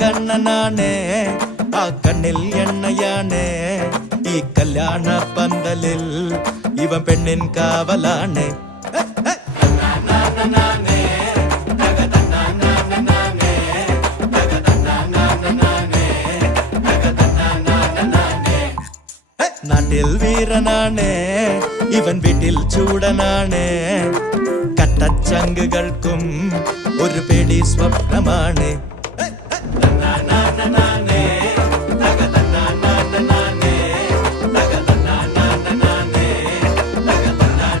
കണ്ണനാണേ ആ കണ്ണിൽ എണ്ണയാണേ ഈ കല്യാണ പന്തലിൽ ഇവൻ പെണ്ണിൻ കാവലാണ്. നാട്ടിൽ വീരനാണ് ഇവൻ വീട്ടിൽ ചൂടനാണ് കട്ടച്ചങ്കുകൾക്കും ഒരു പേടി സ്വപ്നമാണ്.